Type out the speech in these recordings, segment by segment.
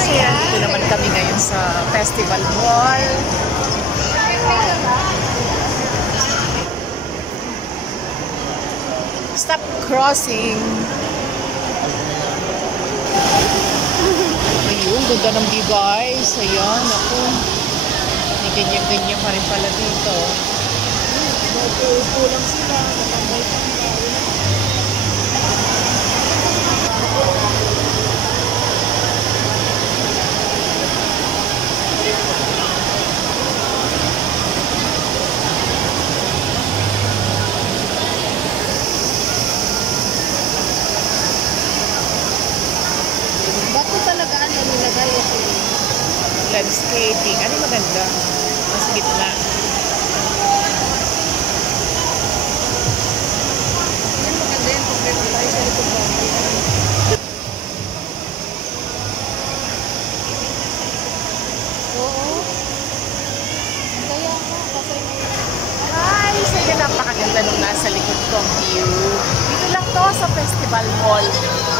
So yan, dito naman kami ngayon sa Festival Mall. Stop crossing. Ayun, ganda ng view guys. Ayan, ako. May ganyan-ganyan pa rin pala dito. Naupo lang sila. Natambay-tambay. Landscaping. Ano yung maganda? Mas gitna. Yan maganda yung problema tayo sa likod mo. Oo. Kaya nga. Kasi ay, sige, napakaganda nung nasa likod kong view. Dito lang to sa Festival Mall.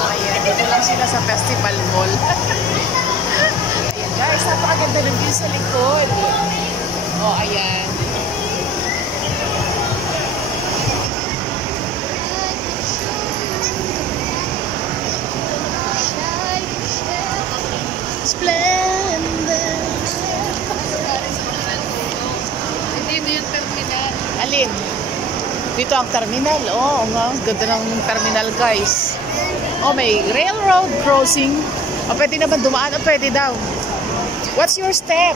O, ayan. Dito lang sila sa Festival Mall. Guys, napakaganda ng view sa likod. Oh, ayan. Splendid. Dito yung terminal. Alin? Dito ang terminal. Oh, nga. Ganda ng terminal, guys. Oh, may railroad crossing. O, pwede naman dumaan. O, pwede daw. What's your step?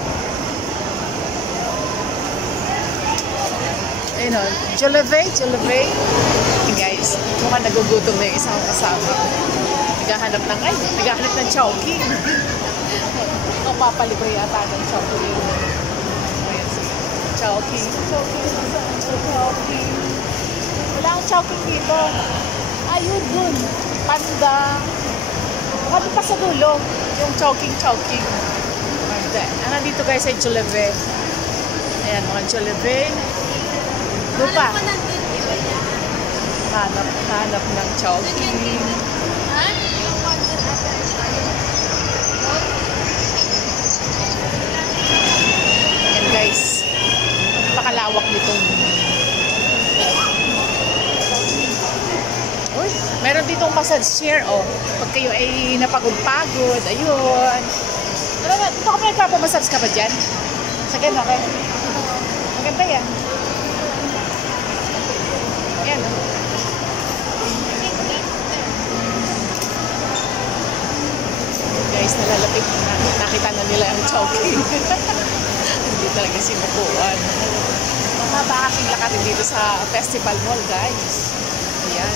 Ayun o, Joleve. Hey guys, mukhang nagugutom na yung isang kasama. Naghahanap ng chowking. O, papalibre yata ng chowking. Chowking. Wala akong chowking dito. Ayun dun. Panda. Kami pa sa dulo. Yung chowking. Nandito guys ay Joleve. Ayan, mga Joleve. Lupa. Hanap ng chowking. Ayan guys. Pakalawak nitong. Uy, meron ditong massage chair. Oh. Pag kayo ay napagod-pagod. Ayun. Ito ka pa nagpapamassage ka ba dyan? Sa ganun, okay? Maganda yan. Yan, no? Guys, nalalapit na. Nakita na nila ang chowking. Hindi talaga sinukuan. Mahaba kasing lakarin dito sa Festival Mall, guys. Ayan.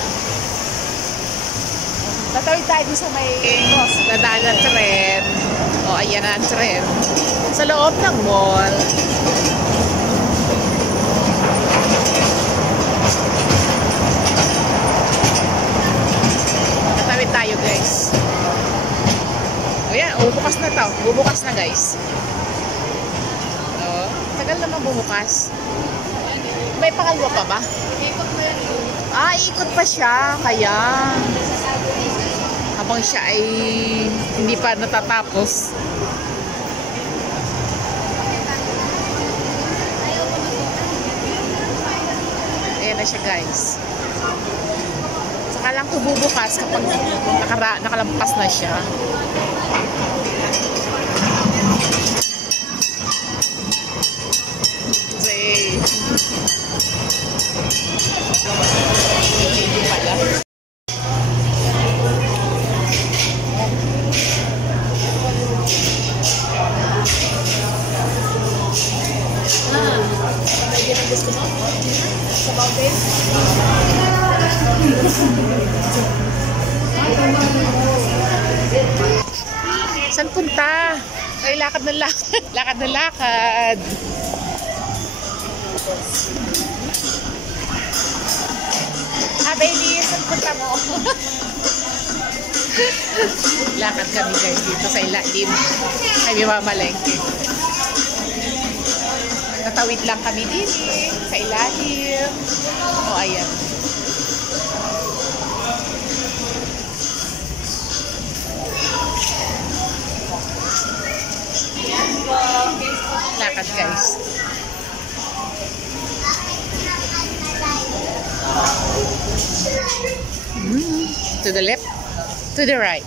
Tatawid tayo din sa may nadaan ng tren. O, ayan na ang tren. Sa loob ng mall. Tatawid tayo, guys. O, yan. Bubukas na to. Bubukas na, guys. O, tagal naman bumukas. May pangalawa pa ba? Ah, ikot pa siya. Kaya habang siya ay hindi pa natatapos. Ayan na siya, guys. Saka lang bubukas kapag nakalampas na siya. Hindi pala. Gusto mo? Sa mountain? Saan punta? Ay, lakad na lakad. Lakad na lakad. Ah, baby, saan punta mo? Lakad kami guys dito sa ilalim. Ay, may mamalengke. Natawid lang kami din sa ilalim. O, ayan. lakad guys. To the left, to the right.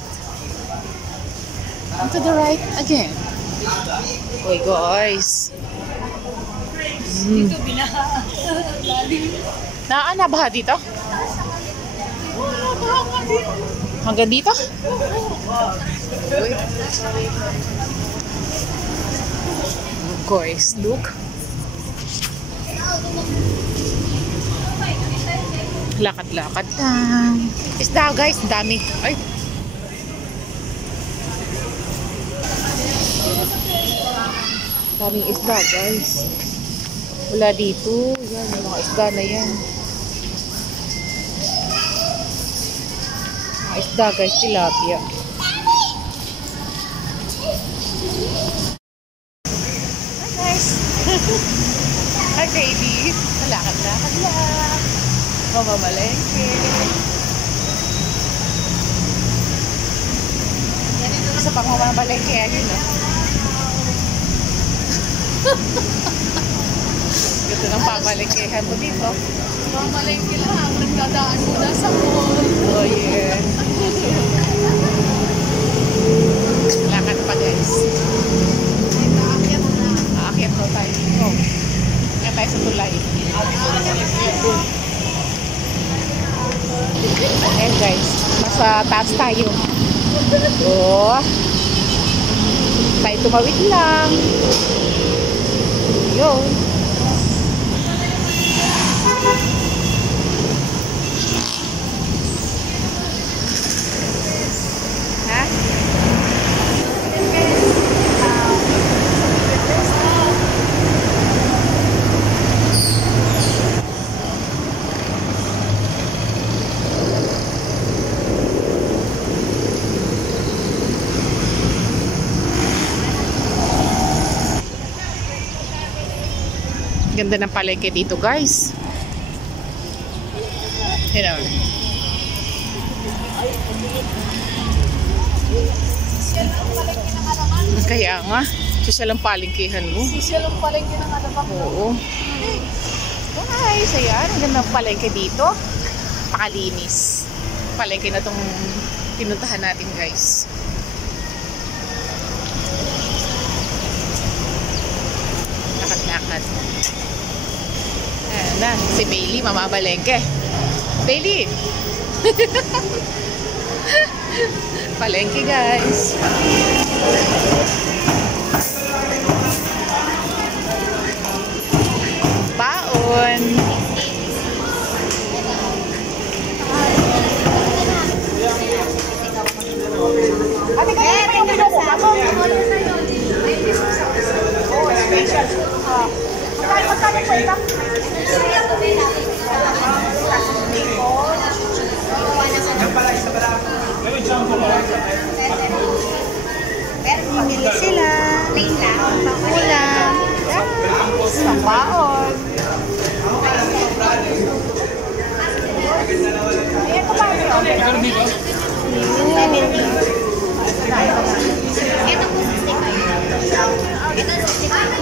And to the right again. Uy guys. Dito binaha. Nabaha dito? Hanggang dito? Uy. Guys, look. Lakad-lakad lang. Isda guys, dami. Ay. Daming isda guys. Wala dito. Yan, yung mga isda na yan. Mga isda guys, tilapia. Hi guys. Hi baby. Lakad-lakad lang. Mamamalengke. Yan ito isa pang mamamalengke. Ayun o. Ganda ng pamalengkehan mo dito. Mamalengke lang. Nagdadaan muna sa mall. Oh yeah. Lakad pa guys. Aakyat na. Aakyat daw tayo dito. Ngayon tayo sa tulay. Ayan guys. Nasa taas tayo. Oh. Tayo tumawid lang. Yun. Ha? Ganda ng palengke dito guys. You know. Kaya nga, social ang palengkehan mo. Social ang palengke ng alamak. Oo. Guys, ayan, ang ganda ng palengke dito. Pakalinis. Palengke na tong pinuntahan natin guys. Lakad-lakad. Ayan na, si Bailey, mamamalengke. Bailey! Palengke guys. Baon. Ate, kaya pa yung pinuko ka mo? Oh, special. Magkano po ito? Pamili sila. Ulam. Sampaon. Ayan ko pa rin. Ito po 65. Ito 65.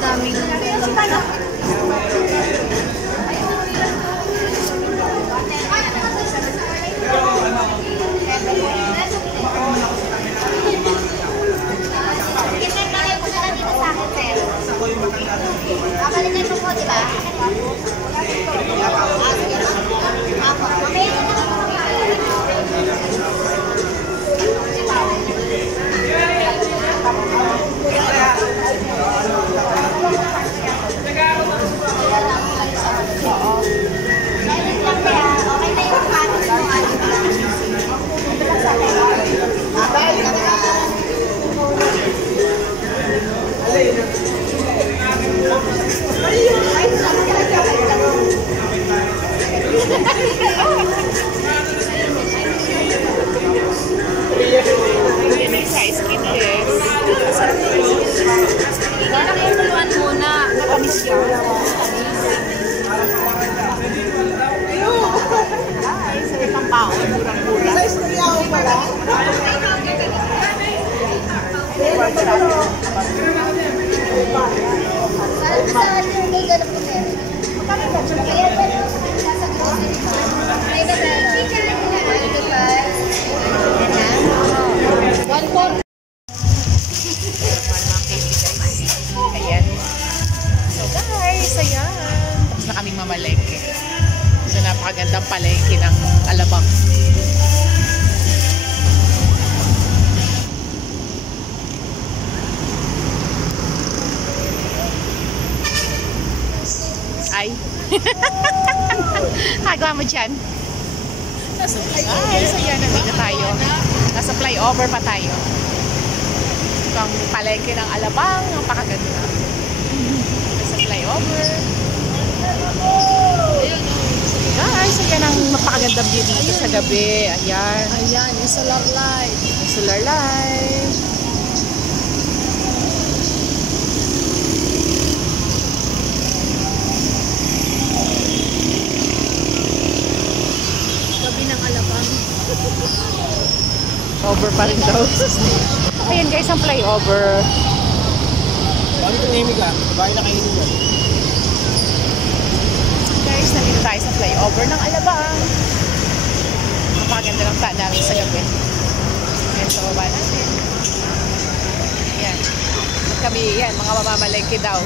Daming balikan mo po, di ba? Mamaya na lang. Hagawa mo dyan. Nasa Ay, so yan, nandito tayo. Nasa flyover pa tayo. Ito ang palengke ng Alabang. Ang pakaganda. Nasa flyover. Ayan, Guys, so yan ang napakagandang view dito sa gabi. Ayan. ayan, yung solar light. Solar light. Gabi ng Alabang. Over pa rin daw. Ayan guys, ang flyover. Bakit tumimik ka? Bakit nakainin yan? Guys, nandito tayo sa flyover ng Alabang. Napakaganda ng taan namin sa gabi. Ayan, sa baba natin. Ayan. At kami, yan, mga mamamalengke daw.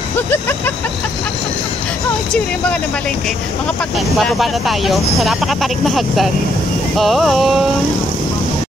Oh, tsura yung mga namalengke. Mga pagkanda. Bababa na tayo sa napakatarik na hagdan. Oh.